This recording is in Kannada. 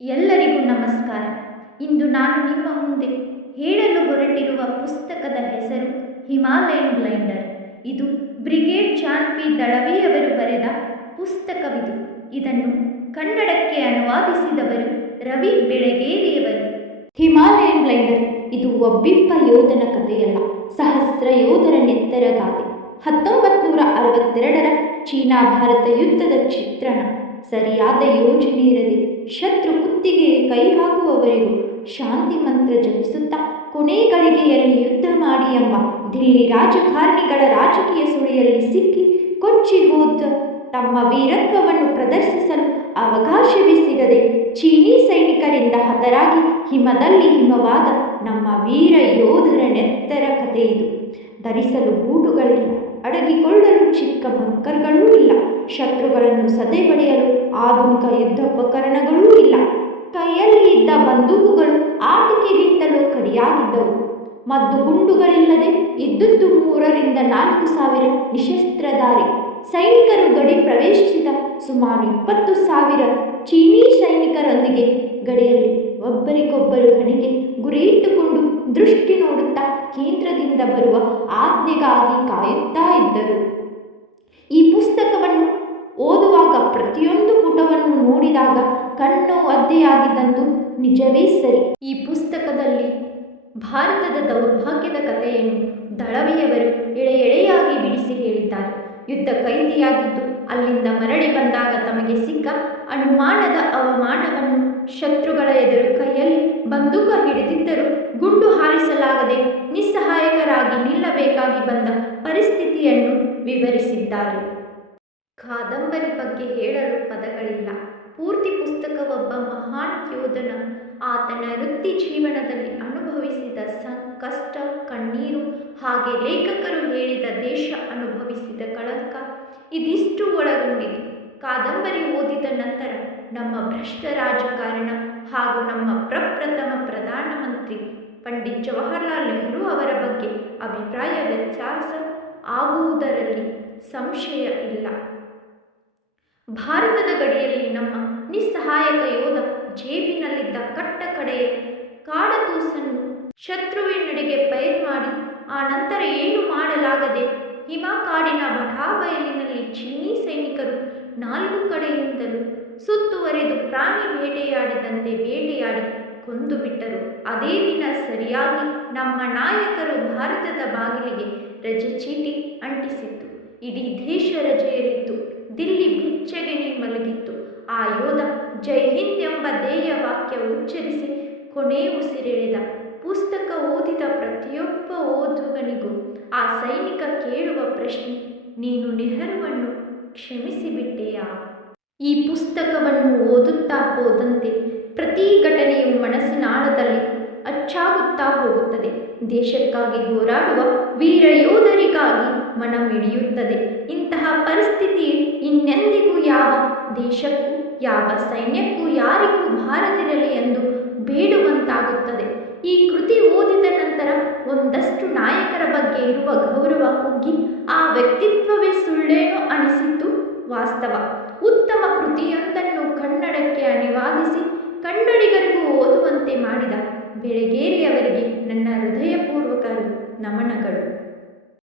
ಎಲ್ಲರಿಗೂ ನಮಸ್ಕಾರ. ಇಂದು ನಾನು ನಿಮ್ಮ ಮುಂದೆ ಹೇಳಲು ಹೊರಟಿರುವ ಪುಸ್ತಕದ ಹೆಸರು ಹಿಮಾಲಯನ್ ಬ್ಲೈಂಡರ್. ಇದು ಬ್ರಿಗೇಡ್ ಜಾನ್ವಿ ದಳವಿಯವರು ಬರೆದ ಪುಸ್ತಕವಿದು. ಇದನ್ನು ಕನ್ನಡಕ್ಕೆ ಅನುವಾದಿಸಿದವರು ರವಿ ಬೆಳಗೇರಿಯವರು. ಹಿಮಾಲಯನ್ ಬ್ಲೈಂಡರ್ ಇದು ಒಬ್ಬಿಬ್ಬ ಯೋಧನ ಕಥೆಯಲ್ಲ, ಸಹಸ್ರ ಯೋಧರ ನೆತ್ತರ ಗಾದೆ. 1962ರ ಚೀನಾ ಭಾರತ ಯುದ್ಧದ ಚಿತ್ರಣ. ಸರಿಯಾದ ಯೋಜನೆ ಇರದೆ ಶತ್ರು ಕುತ್ತಿಗೆಗೆ ಕೈ ಹಾಕುವವರೆಗೂ ಶಾಂತಿ ಮಂತ್ರ ಜಪಿಸುತ್ತಾ ಕೊನೆ ಗಳಿಗೆಯಲ್ಲಿ ಯುದ್ಧ ಮಾಡಿ ಎಂಬ ದಿಲ್ಲಿ ರಾಜಕಾರಣಿಗಳ ರಾಜಕೀಯ ಸುಳಿಯಲ್ಲಿ ಸಿಕ್ಕಿ ಕೊಚ್ಚಿ ಹೋದ ತಮ್ಮ ವೀರತ್ವವನ್ನು ಪ್ರದರ್ಶಿಸಲು ಅವಕಾಶವೇ ಸಿಗದೆ ಚೀನೀ ಸೈನಿಕರಿಂದ ಹತರಾಗಿ ಹಿಮದಲ್ಲಿ ಹಿಮವಾದ ನಮ್ಮ ವೀರ ಯೋಧರ ನೆತ್ತರ ಕಥೆ ಇದು. ಧರಿಸಲು ಬೂಟುಗಳಿಲ್ಲ, ಅಡಗಿಕೊಳ್ಳಲು ಚಿಕ್ಕ ಬಂಕರ್ಗಳೂ ಇಲ್ಲ, ಶತ್ರುಗಳನ್ನು ಸದೆಬಡಿಯಲು ಆಧುನಿಕ ಯುದ್ಧೋಪಕರಣಗಳೂ ಇಲ್ಲ. ಕೈಯಲ್ಲಿ ಇದ್ದ ಬಂದೂಕುಗಳು ಆಟಿಕೆಗಿಂತಲೂ ಕಡಿಯಾಗಿದ್ದವು. ಮದ್ದು ಗುಂಡುಗಳಿಲ್ಲದೆ ಇದ್ದದ್ದು 3,000 ರಿಂದ 4,000 ನಿಶಸ್ತ್ರಧಾರಿ ಸೈನಿಕರು. ಗಡಿ ಪ್ರವೇಶಿಸಿದ ಸುಮಾರು 20,000 ಚೀನೀ ಸೈನಿಕರೊಂದಿಗೆ ಗಡಿಯಲ್ಲಿ ಒಬ್ಬರಿಗೊಬ್ಬರು ಹಣೆಗೆ ಗುರಿಯಿಟ್ಟುಕೊಂಡು ದೃಷ್ಟಿ ನೋಡುತ್ತಾ ಕೇಂದ್ರದಿಂದ ಬರುವ ಆಜ್ಞೆಗಾಗಿ ಕಾಯುತ್ತಾ ಇದ್ದರು. ಈ ಪುಸ್ತಕವನ್ನು ಓದುವಾಗ ಪ್ರತಿಯೊಂದು ಪುಟವನ್ನು ನೋಡಿದಾಗ ಕಣ್ಣು ಒದ್ದೆಯಾಗಿದ್ದಂತೂ ನಿಜವೇ ಸರಿ. ಈ ಪುಸ್ತಕದಲ್ಲಿ ಭಾರತದ ದೌರ್ಭಾಗ್ಯದ ಕಥೆಯನ್ನು ದಳವಿಯವರು ಎಳೆಯಾಗಿ ಬಿಡಿಸಿ ಹೇಳಿದ್ದಾರೆ. ಯುದ್ಧ ಕೈದಿಯಾಗಿದ್ದು ಅಲ್ಲಿಂದ ಮರಳಿ ಬಂದಾಗ ತಮಗೆ ಸಿಕ್ಕ ಅನುಮಾನದ ಅವಮಾನವನ್ನು, ಶತ್ರುಗಳ ಎದುರು ಕೈಯಲ್ಲಿ ಬಂದೂಕ ಹಿಡಿದಿದ್ದರೂ ಗುಂಡು ಹಾರಿಸಲಾಗದೆ ನಿಸ್ಸಹಾಯಕರಾಗಿ ನಿಲ್ಲಬೇಕಾಗಿ ಬಂದ ಪರಿಸ್ಥಿತಿಯನ್ನು ವಿವರಿಸಿದ್ದಾರೆ. ಕಾದಂಬರಿ ಬಗ್ಗೆ ಹೇಳಲು ಪದಗಳಿಲ್ಲ. ಪೂರ್ತಿ ಪುಸ್ತಕ ಒಬ್ಬ ಮಹಾನ್ ಯೋಧನ, ಆತನ ವೃತ್ತಿ ಜೀವನದಲ್ಲಿ ಅನುಭವಿಸಿದ ಕಷ್ಟ, ಕಣ್ಣೀರು, ಹಾಗೆ ಲೇಖಕರು ಹೇಳಿದ ದೇಶ ಅನುಭವಿಸಿದ ಕಳಂಕ, ಇದಿಷ್ಟು ಒಳಗೊಂಡಿದೆ. ಕಾದಂಬರಿ ಓದಿದ ನಂತರ ನಮ್ಮ ಭ್ರಷ್ಟ ರಾಜಕಾರಣ ಹಾಗೂ ನಮ್ಮ ಪ್ರಪ್ರಥಮ ಪ್ರಧಾನಮಂತ್ರಿ ಪಂಡಿತ್ ಜವಾಹರಲಾಲ್ ನೆಹರು ಅವರ ಬಗ್ಗೆ ಅಭಿಪ್ರಾಯ ವ್ಯತ್ಯಾಸ ಆಗುವುದರಲ್ಲಿ ಸಂಶಯ ಇಲ್ಲ. ಭಾರತದ ಗಡಿಯಲ್ಲಿ ನಮ್ಮ ನಿಸ್ಸಹಾಯಕ ಯೋಧ ಜೇಬಿನಲ್ಲಿದ್ದ ಕಟ್ಟ ಕಡೆಯ ಕಾಡತೂಸನ್ನು ಶತ್ರುವಿನೆಡೆಗೆ ಪೈರ್ ಮಾಡಿ ಆ ನಂತರ ಏನು ಮಾಡಲಾಗದೆ ಹಿಮಕಾಡಿನ ಬಟಾಬಯಲಿನಲ್ಲಿ ಚೀನೀ ಸೈನಿಕರು 4 ಕಡೆಯಿಂದಲೂ ಸುತ್ತುವರೆದು ಪ್ರಾಣಿ ಬೇಟೆಯಾಡಿದಂತೆ ಬೇಟೆಯಾಡಿ ಕೊಂದು ಬಿಟ್ಟರು. ಅದೇ ದಿನ ಸರಿಯಾಗಿ ನಮ್ಮ ನಾಯಕರು ಭಾರತದ ಬಾಗಿಲಿಗೆ ರಜೆ ಚೀಟಿ ಅಂಟಿಸಿತ್ತು. ಇಡೀ ದೇಶ ರಜೆಯಲ್ಲಿತ್ತು. ದಿಲ್ಲಿ ಬೆಚ್ಚಗೆನೆ ಮಲಗಿತ್ತು. ಆ ಯೋಧ ಜೈ ಹಿಂದ್ ಎಂಬ ಧ್ಯೇಯ ವಾಕ್ಯ ಉಚ್ಚರಿಸಿ ಕೊನೆ ಉಸಿರೆಳೆದ. ಪುಸ್ತಕ ಓದಿದ ಪ್ರತಿಯೊಬ್ಬ ಓದುಗನಿಗೂ ಆ ಸೈನಿಕ ಕೇಳುವ ಪ್ರಶ್ನೆ, ನೀನು ನೆಹರುವನ್ನು ಕ್ಷಮಿಸಿಬಿಟ್ಟೆಯಾ? ಈ ಪುಸ್ತಕವನ್ನು ಓದುತ್ತಾ ಹೋದಂತೆ ಪ್ರತಿ ಘಟನೆಯು ಮನಸ್ಸಿನಾಳದಲ್ಲಿ ಅಚ್ಚಾಗುತ್ತಾ ಹೋಗುತ್ತದೆ. ದೇಶಕ್ಕಾಗಿ ಹೋರಾಡುವ ವೀರ ಯೋಧರಿಗಾಗಿ ಮನ ಮಿಡಿಯುತ್ತದೆ. ಇಂತಹ ಪರಿಸ್ಥಿತಿ ಇನ್ನೆಂದಿಗೂ ಯಾವ ದೇಶಕ್ಕೂ, ಯಾವ ಸೈನ್ಯಕ್ಕೂ, ಯಾರಿಗೂ ಬಾರದಿರಲಿ ಎಂದು ಬೇಡುವಂತಾಗುತ್ತದೆ. ಈ ಕೃತಿ ಓದಿದ ನಂತರ ಒಂದಷ್ಟು ನಾಯಕರ ಬಗ್ಗೆ ಇರುವ ಗೌರವ ಕುಗ್ಗಿ ಆ ವ್ಯಕ್ತಿತ್ವವೇ ಸುಳ್ಳೇನೋ ಅನಿಸಿದ್ದು ವಾಸ್ತವ. ಉತ್ತಮ ಕೃತಿಯೊಂದನ್ನು ಕನ್ನಡಕ್ಕೆ ಅನುವಾದಿಸಿ ಕನ್ನಡಿಗರಿಗೂ ಓದುವಂತೆ ಮಾಡಿದ ಬೆಳಗೇರಿಯವರಿಗೆ ನನ್ನ ಹೃದಯಪೂರ್ವಕ ನಮನಗಳು.